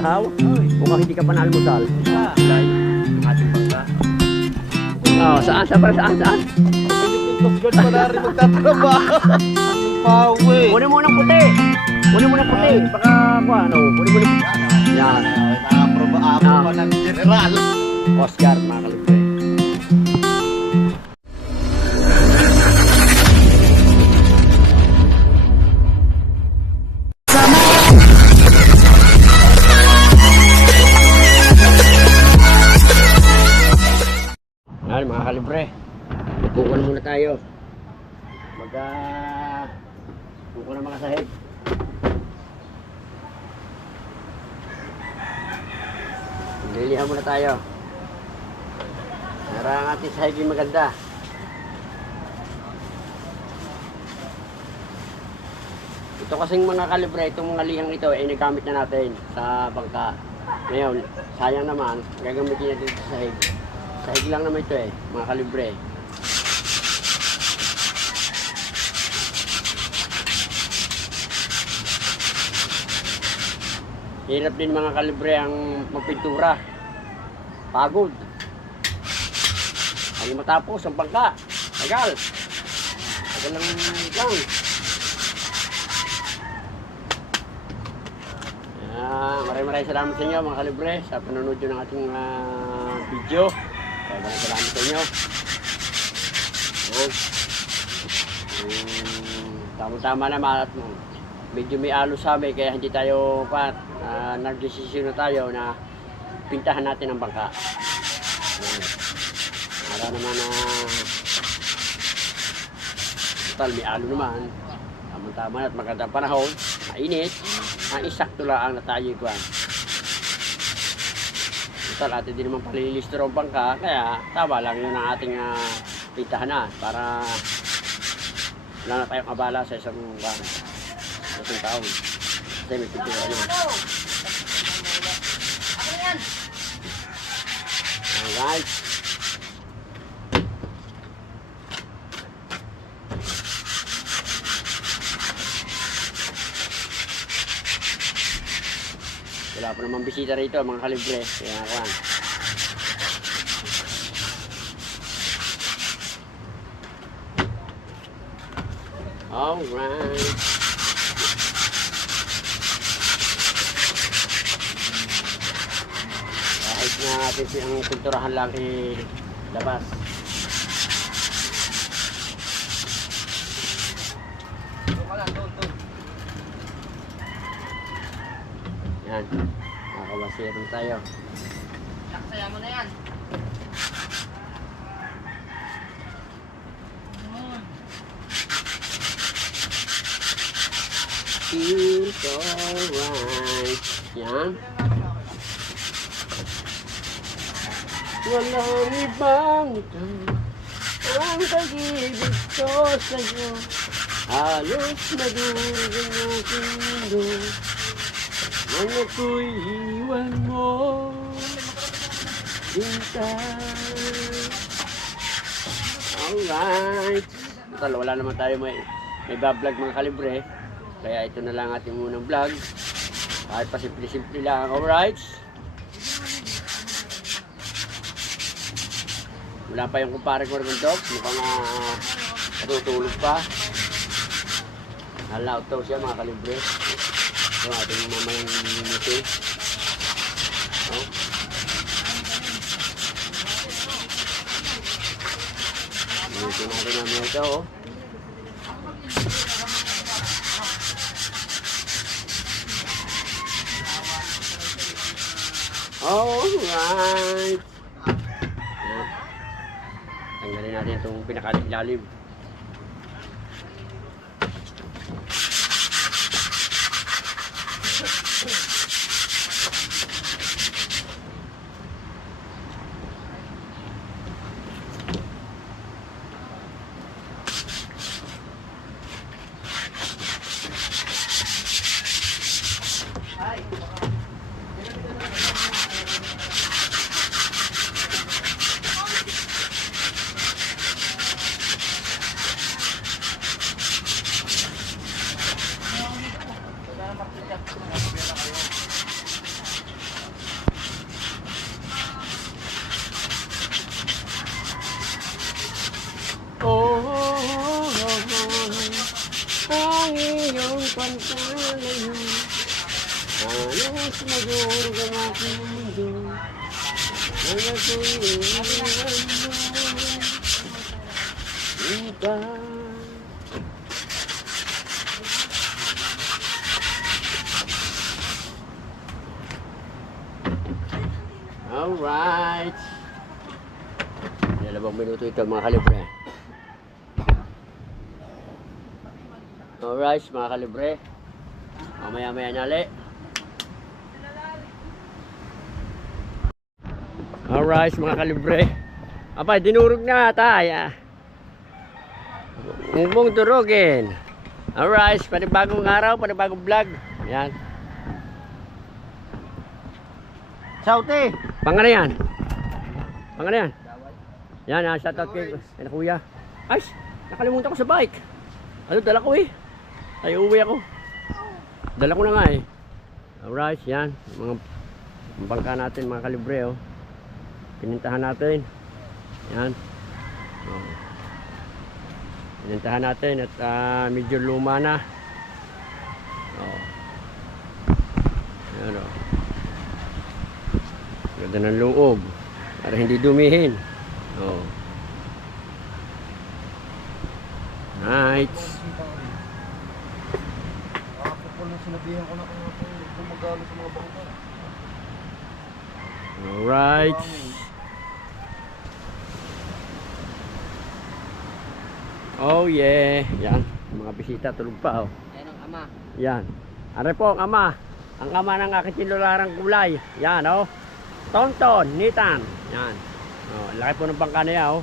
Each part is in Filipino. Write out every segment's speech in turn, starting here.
ihaw? Kung hindi ka pa na-almusal. Yung ating bangka. Oh, saan? Saan? Doon pa na rin magtatrabaho. Pawe. Kunin mo ng puti. Baka ano, kunin mo ng puti. Yan. Nakaproba ng general. Oscar, mga kalibre. Yan, mga kalibre. Magkukuha muna tayo. Kukuha ng mga sahig. Lilihan muna tayo. Para ang ating sahig yung maganda. Ito kasing mga kalibre, itong mga lihang ito ay nagamit na natin sa bangka. Ngayon, sayang naman, gagamitin natin sa sahig. Sahig lang naman ito mga kalibre. Hirap din mga kalibre ang magpintura. Pagod. Ay matapos ang bangka. Tagal lang lang. Maraming salamat sa inyo mga kalibre sa panonood nyo ng ating video. Maraming salamat sa inyo. Tama-tama naman at medyo may alo sa amin kaya hindi tayo nagdesisyon na tayo na pintahan natin ang bangka. Para naman total may alo naman. Tama-tama at magandang panahon, mainit, ang isakto lang na tayo ikuan. Total atin din naman palilistro ang bangka kaya tama lang yun ang ating pintahan na para wala na tayong abala sa isang taon. Kasi may pintura na. Alright. Wala pa naman bisita rito mga kalibre. Kaya nakuha. Alright. Kahit na natin ang pinturahan lang labas. Yan. Nakakawasirin tayo. Naksaya mo na yan. It's alright. Yan. Walang ibang ikaw ang pag-ibig ko sa'yo. Halos nadurog ang aking mundo nang ako'y iwan mo. Alright. Total, wala naman tayo may bablog mga kalibre. Kaya ito na lang ating munang vlog. Kahit pa simple-simple lang. Alright. Wala pa yung kumpare ko rin dog. Mukhang natutulog pa. Nalaot daw siya mga kalibre. Ito ating mamayang minute. Oh. Minute natin namin ito. Oh. Alright. Tanggalin natin itong pinakailalim. Yung sinagurog ang aking mundo. Wala ko iiwan mo. Ikaw. Alright. Dalawang minuto ito mga kalibre. Alright mga kalibre. Mamaya-maya nali. Alright mga kalibre. Apay, dinurog na tayo. Mong durugin. Alright, panibagong araw, panibagong vlog. Yan. Sauti! Pangalan yan. Pangalan yan. Yan, shoutout kay kuya. Ay, nakalimutan ko sa bike. Ano, dala ko eh. Ay, uwi ako. Dala ko na nga eh. Alright, yan. Mga bangka natin, mga kalibre oh. Pinintahan natin. Yan. Oh. Pinintahan natin at medyo luma na. Oh. Yan oh. Ganda ng loob para hindi dumihin. Oh. Nice. Ako po nang sinabihan ko na kung gumagalo sa mga bangka. Alright. Oh yeah. Yan. Mga bisita tulog pa oh. Yan ang ama. Yan. Are po ang ama. Ang ama ng aking tinularang kulay. Yan oh. Tonton, Nitan. Yan. Oh, laki po ng bangka na yan oh.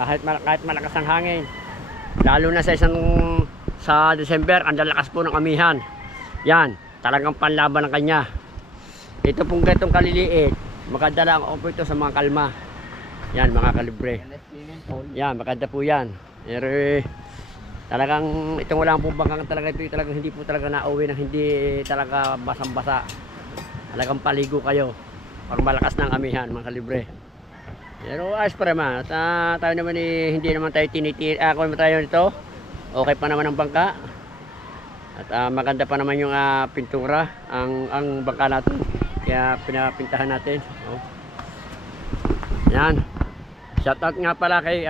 Kahit malakas ang hangin. Lalo na sa December, ang lalakas po ng amihan. Yan, talagang panlaban ng kanya. Ito pong gatong kaliliit, makadala ang opo ito sa mga kalma. Yan, mga kalibre. Yan, makada po yan. Pero talagang itong walang po bangkang talaga ito, talagang hindi po talaga nauwi na hindi talaga basang-basa. Talagang paligo kayo. Pag malakas ng amihan, mga kalibre. Pero ayos pa naman. At tayo naman hindi naman tayo ako naman tayo nito. Okay pa naman ang bangka. At maganda pa naman yung pintura ang bangka natin. Kaya pinapintahan natin. Oh. Yan. Shoutout nga pala kay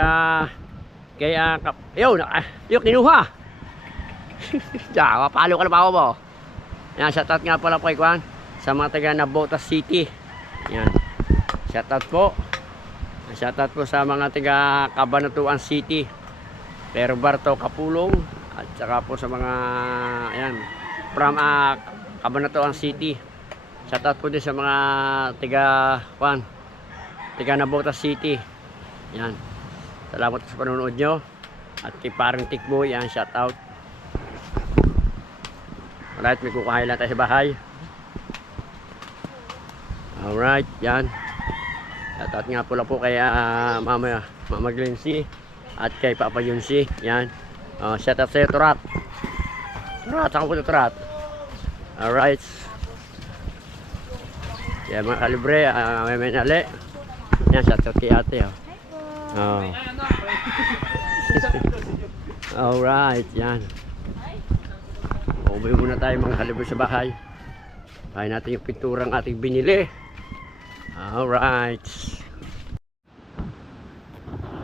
yung kinuha. Diyan, palo ka na pa ako mo. Yan, shoutout nga pala kay Kwan sa mga taga Navotas City. Yan. Shoutout po. Shoutout po sa mga taga Cabanatuan City. Pero Barto Kapulong at saka po sa mga ayan from Cabanatuan City. Shoutout po din sa mga taga Navotas City. Yan. Salamat sa panonood nyo. At kay parang Tikboy, yan, shoutout. Alright, may kukahay lang tayo sa bahay. Alright, yan. Shoutout nga pula po kay Mama Glency at kay Papa Yunsi. Yan. Shoutout sa'yo, Turat. Turat, ako po Turat. Alright. Yan mga kalibre, may nali. Yan, shoutout kay ate. Oh. Alright, yan. Uwi muna tayo mga kalibre sa bahay. Kain natin yung pinturang ating binili. Alright.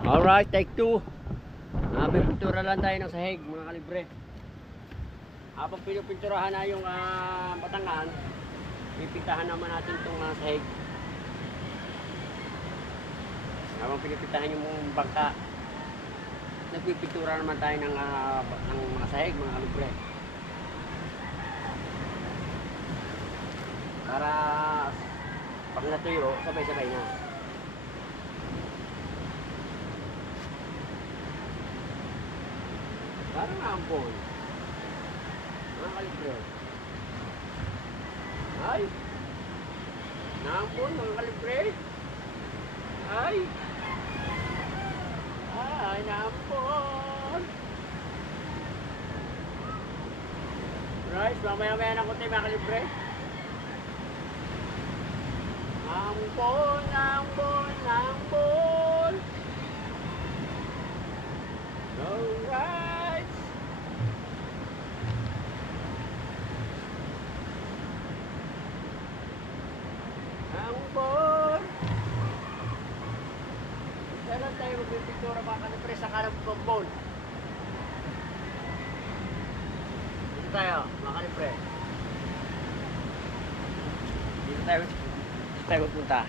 Alright, take 2. May pintura lang tayo ng sahig mga kalibre. Habang pinupinturahan na yung batangan, pipintahan naman natin itong sahig. Habang pinipintahan yung bangka, nagpipintura naman tayo ng mga sahig mga kalibre. Para pag natuyo, sabay-sabay na. Parang ampon. Mga kalibre. Ay! Naampon mga kalibre. Ay! Ay, naampon. Right, mamaya-maya na kunti mga kalibre. Ampon, ampon, ampon. Alright. yung pintura mga kalibre sa kanang compound. Dito tayo, mga kalibre. Dito tayo pupunta.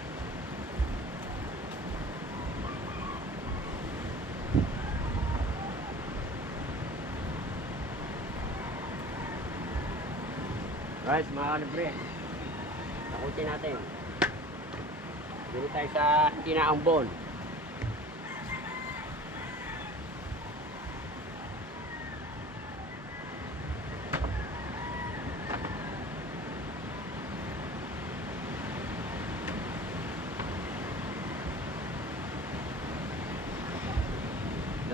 Guys, mga kalibre. Takutin natin. Dito tayo sa Kinaambon.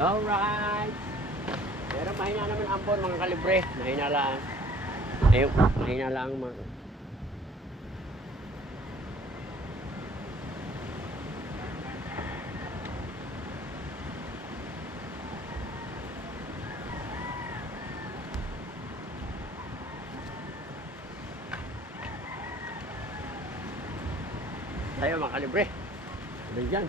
Alright. Pero mahina naman ambon mga kalibre. Mahina lang. Ayun, mahina lang mga. Tayo mga kalibre. Doon dyan.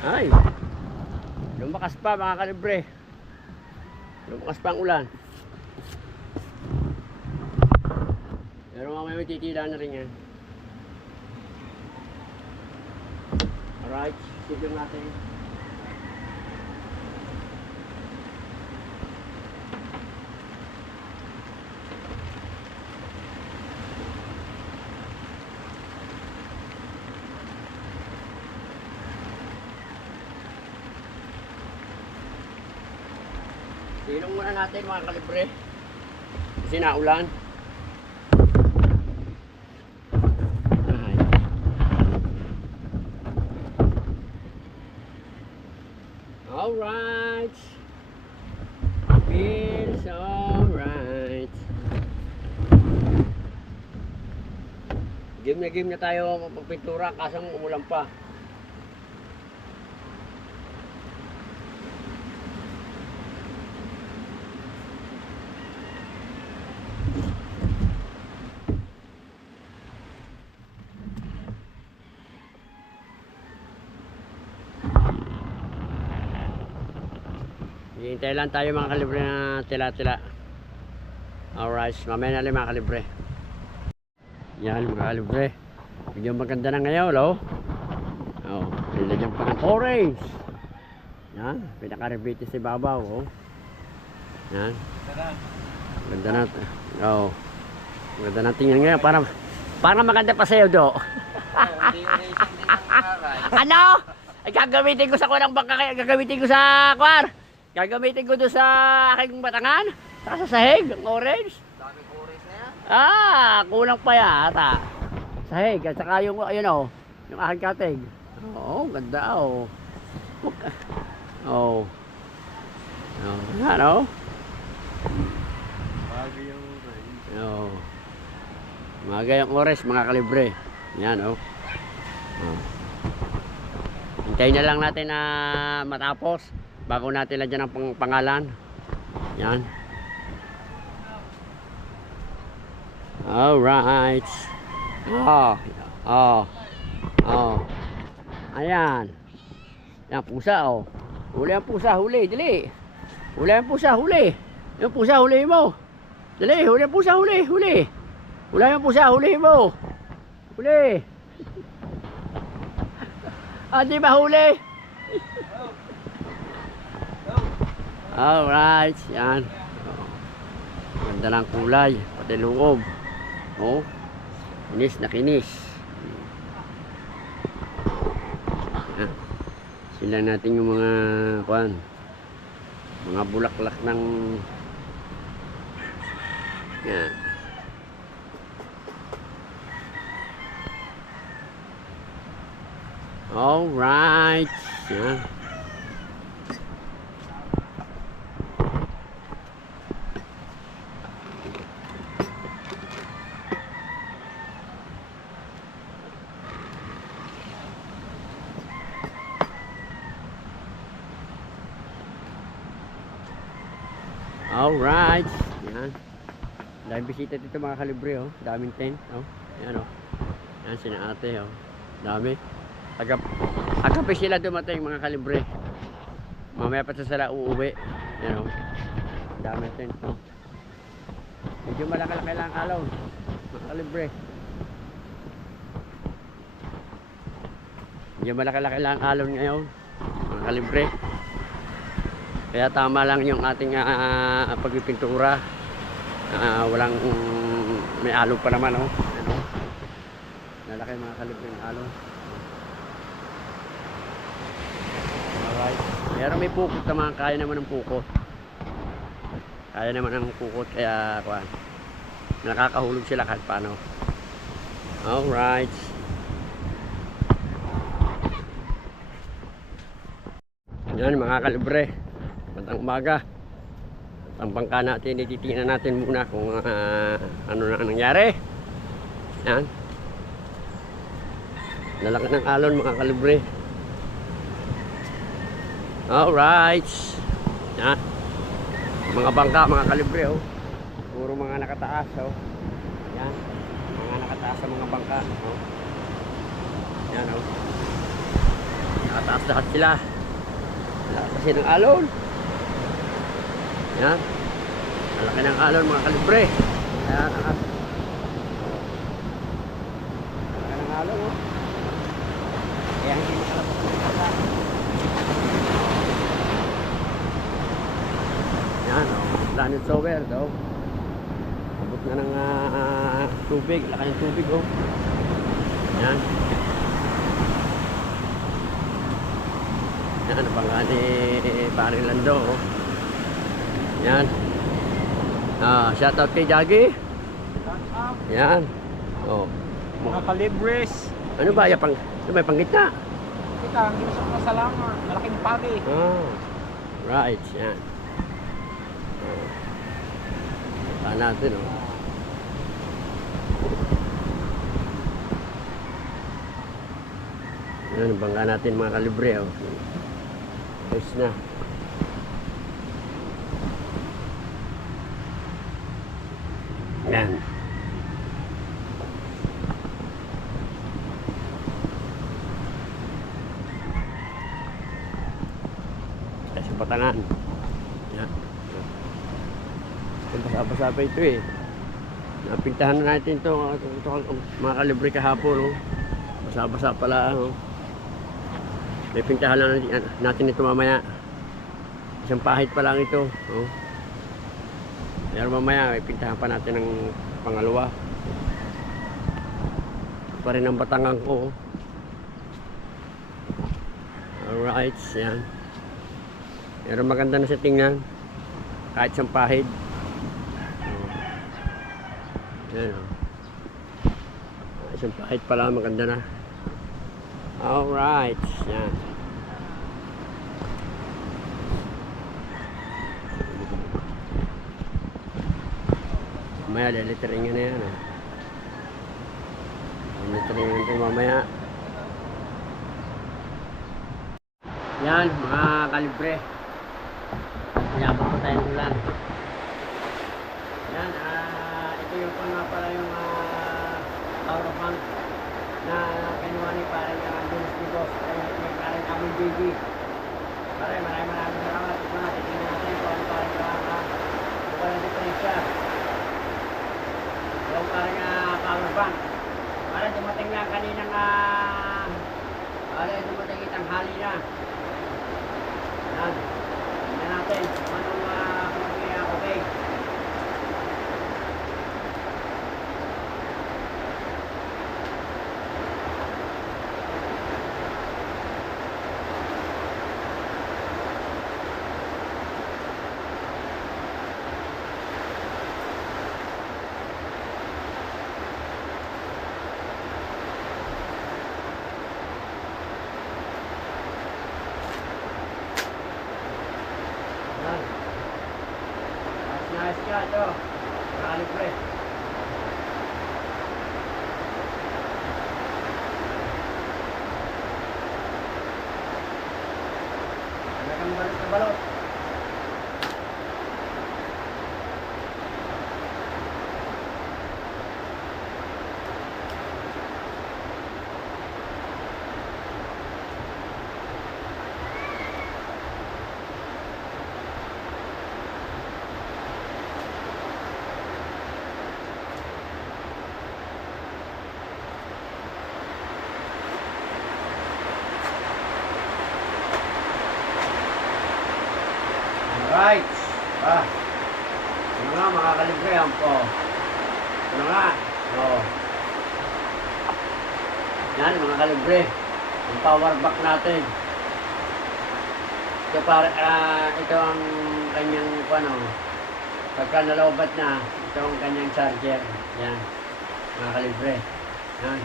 Ay, lumakas pa mga kalibre. Lumakas pa ang ulan. Pero mamaya may titila na rin yan. Alright, silong natin. Silong muna natin mga kalibre. Kasi naulan. Ay. Alright. Feels alright. Game na tayo magpintura kasang umulan pa. Hintay lang tayo mga kalibre na tila-tila. Alright, mamaya na lang mga kalibre. Yan mga kalibre. Medyo maganda na ngayon, oh. Oh, nilagyan pa ng orange. Yan, pinaka-rebate sa ibabaw, oh. Yan. Ganda na. Oh. Ganda na tingnan ngayon para maganda pa sa'yo, do. Ano? Ay gagamitin ko sa kuwang bangka kaya gagamitin ko sa kwar. Gagamitin ko doon sa aking batangan. Saka sa sahig, ang orange. Daming orange na yan. Ah, kulang pa yata. Sahig, at saka yung, ayun o, yung aking katig. Oo, ganda o. Oo. Oo, yan o. Bagay yung orange. Oo. Mga yung orange, mga kalibre. Yan o. Oo. Hintayin na lang natin na matapos bago natin lagyan ng pangalan. Yan. Alright. Oh. Oh. Oh. Ayan. Yan pusa oh. Huli ang pusa, huli, dali. Huli ang pusa, huli. Yung pusa, huli mo. Dali, huli ang pusa, huli, huli. Huli ang pusa, huli mo. Huli. Ah, di ba huli? Alright, yan. Ganda ng kulay, pati loob. Oh, kinis na kinis. Yan. Sila natin yung mga kuan, mga bulaklak ng yan. Alright, yan. Alright, yan. Daming bisita dito mga kalibre, oh. Daming tent, oh. Ayan, oh. Ayan, sina ate, oh. Dami. Agapi sila dumating mga kalibre. Mamaya pa sila uuwi. Ayan, oh. Daming tent, oh. Medyo malaki-laki lang alaw, mga kalibre. Medyo malaki-laki lang alon ngayon, mga kalibre. Kaya tama lang yung ating pagpipintura. Walang may alon pa naman, oh. Ano? Lalaki mga kalibre ng alon. Alright. Pero may pukot naman, kaya naman ng pukot. Kaya naman ang pukot, kaya kuwan. Nakakahulog sila kahit paano. Alright. Yan mga kalibre. Magandang umaga. Ang bangka natin, ititingnan natin muna kung ano na nangyari. Yan. Lalaki ng alon mga kalibre. Alright. Yan. Mga bangka mga kalibre, oh. Puro mga nakataas, oh. Yan. Mga nakataas sa mga bangka, oh. Yan, oh. Nakataas lahat sila. Wala kasi ng alon. Yan. Malaki ng alon mga kalibre. Ayan, malaki ng alon, oh. Kaya hindi makalabas ng bangka. Yan, oh. Planet sower daw. Abot na ng tubig. Laki ng tubig, oh. Yan. Yan, bangka ni Paring Lando, oh. Yan. Shoutout kay Jaggy. Yan. Oh. Mga kalibres. Ano ba? Ano may panggitna? Kita, hindi mo sa mga salama. Malaking pagi. Oh. Right. Yan. Oh. Saan natin, oh. Yan, bangka natin mga kalibre, oh. Ayos na. Yan. Sa Batangan. Yan. Basa-basa pa ito, eh. Napintahan na natin ito, mga kalibre kahapon, oh. Basa-basa pala, oh. May pintahan lang natin ito mamaya. Isang pahit pa lang ito, oh. Pero mamaya may pintahan pa natin ng pangalawa. Ito pa rin ang Batangan ko, oh. Alright, yan. Pero maganda na sa tingnan. Kahit isang pahid, oh. Yan, oh. Isang pahid pa lang, maganda na. Alright, yan. Mamaya, liliteringan na yan, oh. Liliteringan ito mamaya. Yan, mga kalibre. Mayabot pa tayo ng ulan. Yan, ito yung nga pala yung power of bank na kinuha ni parang Angeles ni Boss, yung parang aming JG. Maraming salamat. Titignan natin kung ano parang walang diferensya. Yung parang power bank. Parang dumating lang kaninang dumating itang hali na. Yan. Tignan natin kung anong okay. Nice ka ito. Kalibre. Talagang balot na balot. Alright. Ano nga mga kalibre, yan po. Ano nga. Oh. Yan mga kalibre. Ang power back natin. Ito ito ang kanyang ano. Pagka nalobat na, ito ang kanyang charger. Yan. Mga kalibre. Yan.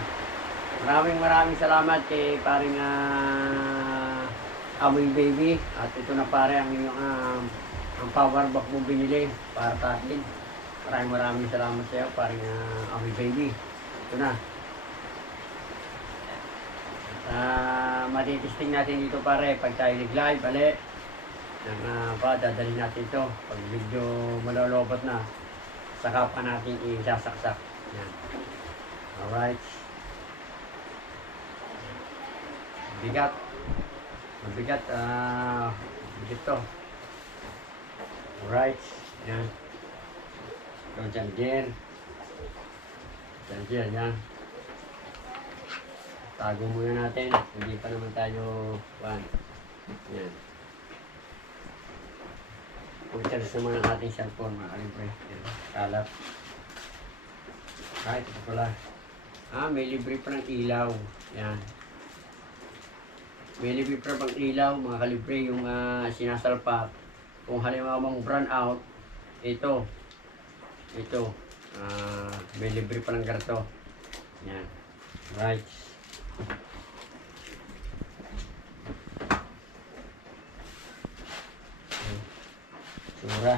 Maraming salamat kay paring Amoy Baby. At ito na pare ang iyong ang power bank mo binili para sa akin. Maraming salamat sa iyo paring Amoy Baby. Ito na. Matitesting natin dito pare pag tayo nag-live bali. Dadalhin natin ito. Pag video malolobat na, saka pa natin isasaksak. Yan. Alright. Bigat. Mabigat. Bigat to. Alright. Yan. Ito charger. Charger, yan. Tago muna natin. Hindi pa naman tayo yan. Pag-charge naman ang ating cellphone, mga kalibre. Yan. Kalat. Kahit ito pala. May libre pa ng ilaw. Yan. May libre pa pang ilaw, mga kalibre, yung sinasalpak. Kung halimbawa mong brand out, ito. May libre pa ng garto. Yan. Right. Sura.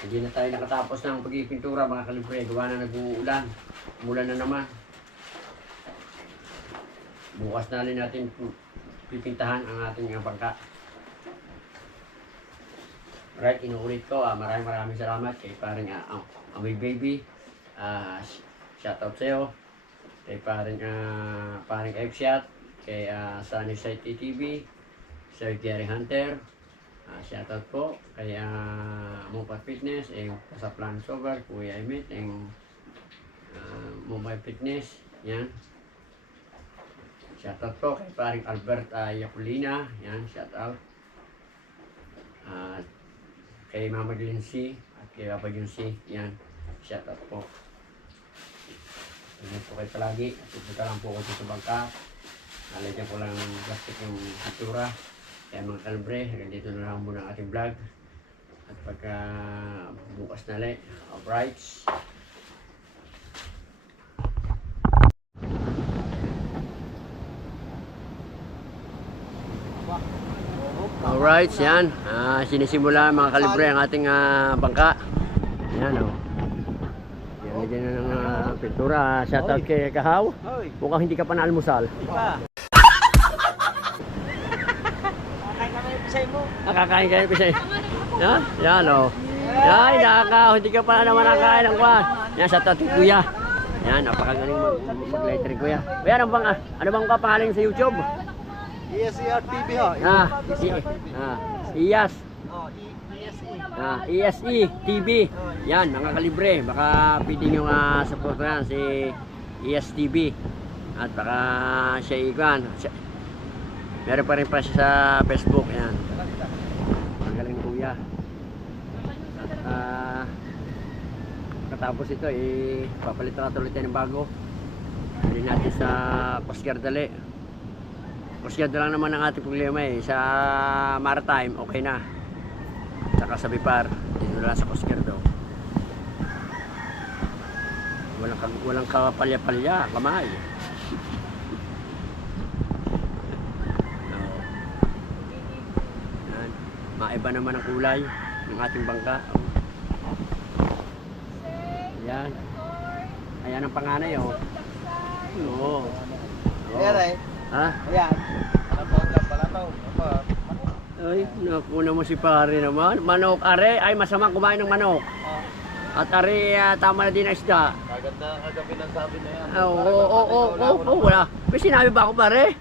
Hindi na tayo nakatapos ng pagpipintura, mga kalibre. Gawa na nag-uulan. Umulan na naman. Bukas na rin natin pipintahan ang ating bangka. Right, inuulit ko. Maraming salamat kay paring Amoy Baby. Shoutout sa iyo. Kay paring F-Shot. Kay Sunny Side TV. Sir Gary Hunter. Shoutout po kay Mobile Fitness, Kasaplan Sober, Kuya Emit, Mobile Fitness, yan. Shoutout po kay paring Albert Yakulina, yan, shoutout. Kay Mama Lindsay at kay Papa Lindsay, yan, shoutout po. Ingat po kayo palagi, at pupunta lang po ako sa bangka. Nalagyan ko lang ng plastic yung pintura. Kaya mga kalibre, hanggang dito na lang muna ang ating vlog. At pagka bukas na ulit, alright. Alright, yan. Sinisimula mga kalibre ang ating bangka. Yan o. Yan na ng pintura. Shoutout kay Kahaw. Mukhang hindi ka pa na-almusal. Nakakain kayo pisay. Yan o. Yan, hindi ka pa naman nakakain ng kwan. Yan, shoutout kay Kuya. Yan, napakagaling mag-lettering Kuya. Kuya, ano bang kapangalan sa YouTube? ESER TV ha. IAS. ESE TV. Yan, mga kalibre. Baka pwede nyo support yan si ES TV. At baka siya ikwan. Meron pa rin pa siya sa Facebook. Yan. Magaling Kuya. At katapos ito, papalit na tuloy tayo ng bago. Hindi natin sa Coast Guard dali. Coast Guard lang naman ang ating problema sa maritime, okay na. Saka sa Bipar, dito lang sa Coast Guard daw. Walang kapalya-palya, kamay. Maiba naman ang kulay ng ating bangka. Ayan. Ayan ang panganay oh. Oo. Ayan ay. Ha? Ayan. Palataw. Ay, nakuna mo si pare naman. Manok, are, ay masamang kumain ng manok. At are, tama na din ang isda. Kaganda kagabi ng sabi na yan. Oo, wala. May sinabi ba ako pare?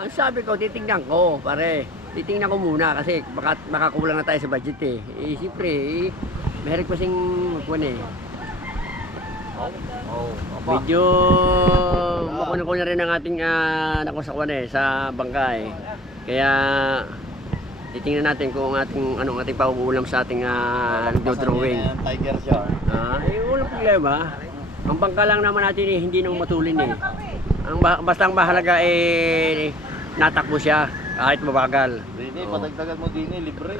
Ang sabi ko, titingnan ko pare. Titingnan ko muna kasi baka makakulang na tayo sa budget eh. Siyempre, meron kasing kuwan eh. Medyo makunan ko na rin ang ating nakusakuan eh sa bangka eh. Kaya Titingnan natin kung anong ating pauulam sa ating nagdo-drawing. Tiger Shark. Walang problema. Ang bangka lang naman natin hindi nang matulin eh. Basta ang mahalaga natakbo siya kahit mabagal. Dini, padagdagan mo dini, libre.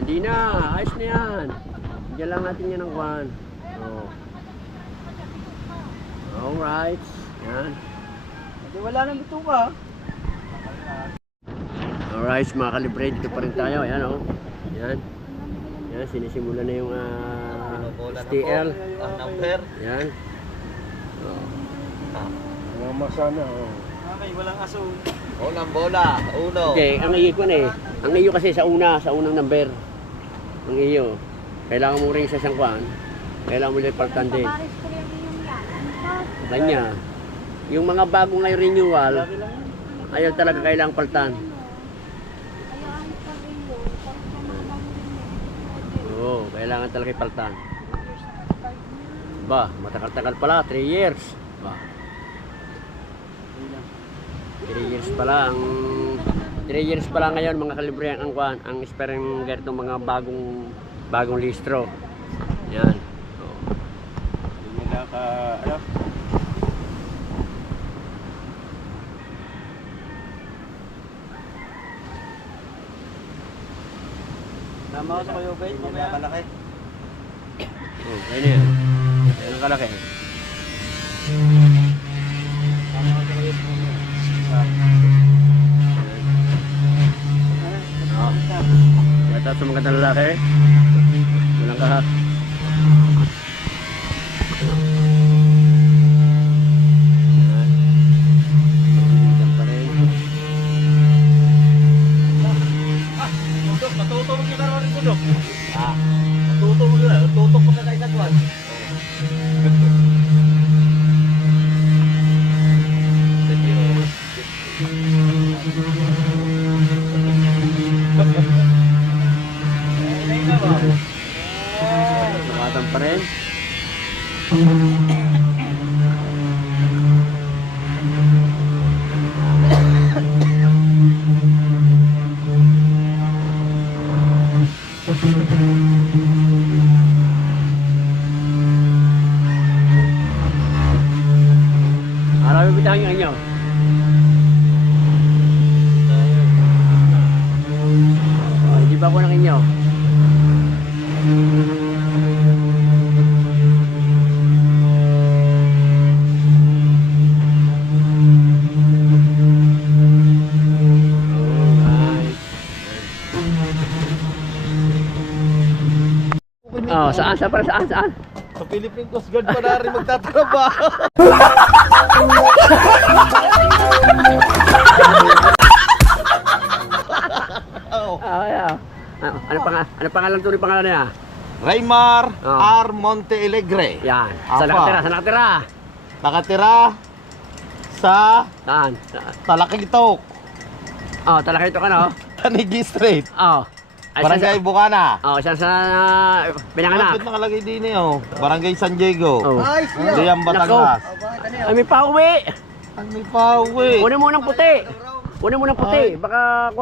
Hindi na. Ayos na yan. Diyan lang natin yan ang kwan. Alright. Yan. Hindi, wala nang bituka. Alright, mga kalibre, dito pa rin tayo. Ayan, Yan. Yan, sinisimulan na yung STL. Ang number. Yan. Mamasa na, Okay, walang aso. Unang bola, uno. Okay, ang iyo ko na eh. Ang iyo kasi sa unang number. Ang iyo. Kailangan mo rin sa isang kwan. Kailangan mo rin paltan din. Kanya. Yung mga bago ngayon renewal, ayaw talaga kailangang paltan. Oo, kailangan talaga ipaltan. Ba, matagal-tagal pala, 3 years. Ba. 3 years pala ang 3 years pala ngayon mga kalibre ang kwan, ang sparing gear ng mga bagong listro. Yan. Hindi naka ano? Tama ko sa kayo, Bait. Mamaya kalaki. Ayun yan. Ayun ang kalaki. Tama ko sa kayo. Kaya sa mga lalaki. Walang kahak. Matutong nyo na rin ko, Matutong mo na. Tutok mo na tayo sa tuwan. Sukatan pa rin. Marami bitahan yung inyo. Hindi ba ako ng inyo? Saan? Sa Philippine Coast Guard pa na rin magtatrabaho. Ano pangalan tuloy pangalan niya? Raymar R. Monte Alegre. Yan. Apa. Saan nakatira? Nakatira sa Saan? Talakitok, Talakay ito ka no? Tanigi Street, Barangay Bukana. Saan sa pinanganak? Bakit nakalagay din eh, Barangay San Diego. Nice, Diyan, Batangas. Ay, may pauwi. Ang may pawi. Kunin mo ng puti. Baka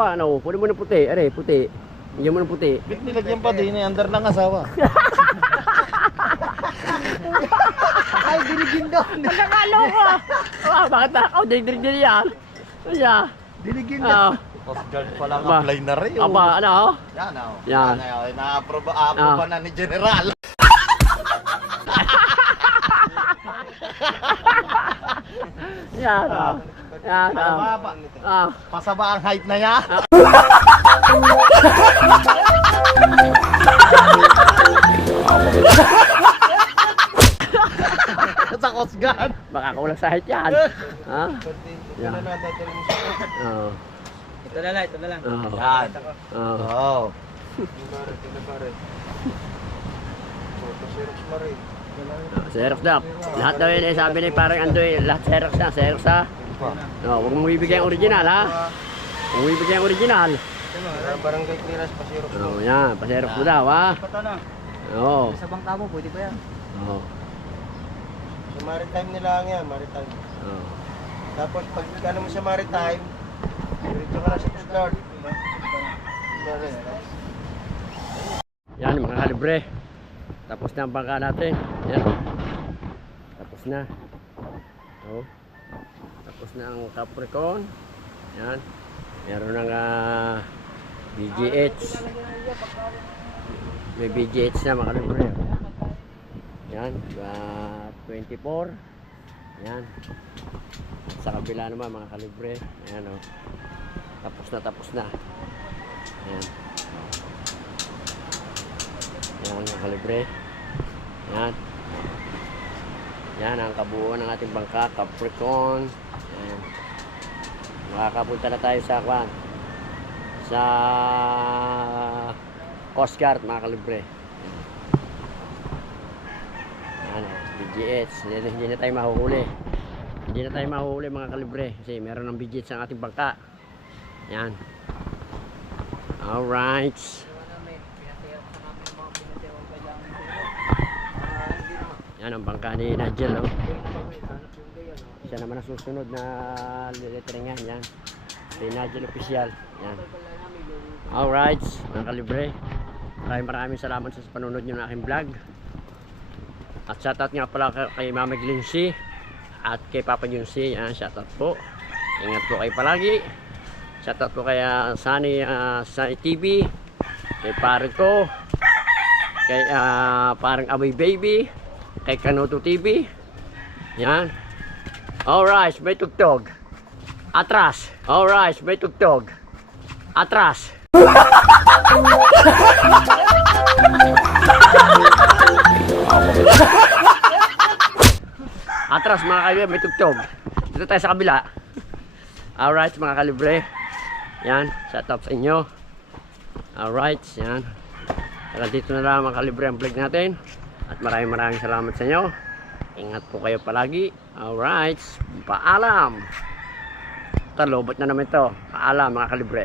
kunin mo ng puti. Are, puti. Bigyan mo ng puti. Bit nilagyan pa din eh, under ng asawa. Ay, dinigin daw. Pagkakalo ko. Bakit ako? Dinig yan. Ano Dinigin daw. Coast Guard pa lang Aba. apply na rin. Ano? Yan, Yan. Na-approve na ni General. Yan. Pasaba ang height na niya. Sa Coast Guard. Baka kulang sa height yan. Yan. Ito na lang. Yan. Oo. Xerox na. Lahat daw yun sabi ni parang Andoy, lahat Xerox na. Huwag mong bibigyan yung original ha. Huwag mong bibigyan yung original. Barangay clearance pa Xerox. Yan, pa-Xerox mo daw ha. Oo. Sa bangka mo, pwede pa yan. Oo. Sa maritime nila lang yan, maritime. Oo. Tapos pag ano mo sa maritime, dito ka na sa Coast Guard. Na Yan mga kalibre. Tapos na ang bangka natin. Yan. Tapos na. Oh. Tapos na ang Capricorn. Yan. Meron ng BGH. May BGH na mga kalibre. Yan. 24. Yan. Sa kabila naman mga kalibre. Ayan o. Tapos na. Ayan. Yan mga kalibre. Yan. Yan ang kabuuan ng ating bangka, Capricorn. Yan. Makakapunta na tayo sa kwan. Sa Coast Guard mga kalibre. Yan. BGH. Hindi na tayo mahuhuli. Hindi na tayo mahuhuli mga kalibre. Kasi meron ng BGH sa ating bangka. Yan. Alright. Yan ang bangka ni Nigel, oh. Siya naman ang susunod na letteringan. Yan. Si Nigel official. Yan. Alright, mga kalibre. Maraming salamat sa panunod nyo ng aking vlog. At shoutout nga pala kay Mama Glincy at kay Papa Junsi. Yan, shoutout po. Ingat po kayo palagi. Shoutout po kay Sunny TV, kay pare ko, kay parang Aboy Baby, kay Kanuto TV. Yan. Alright, may tugtog. Atras. Alright, may tugtog. Atras. Atras mga kalibre, may tugtog. Dito tayo sa kabila. Alright mga kalibre. Yan, shout out sa inyo. Alright, yan. Saka dito na lang mga kalibre ang vlog natin. At maraming salamat sa inyo. Ingat po kayo palagi. Alright, paalam. Talobot na naman ito. Paalam mga kalibre.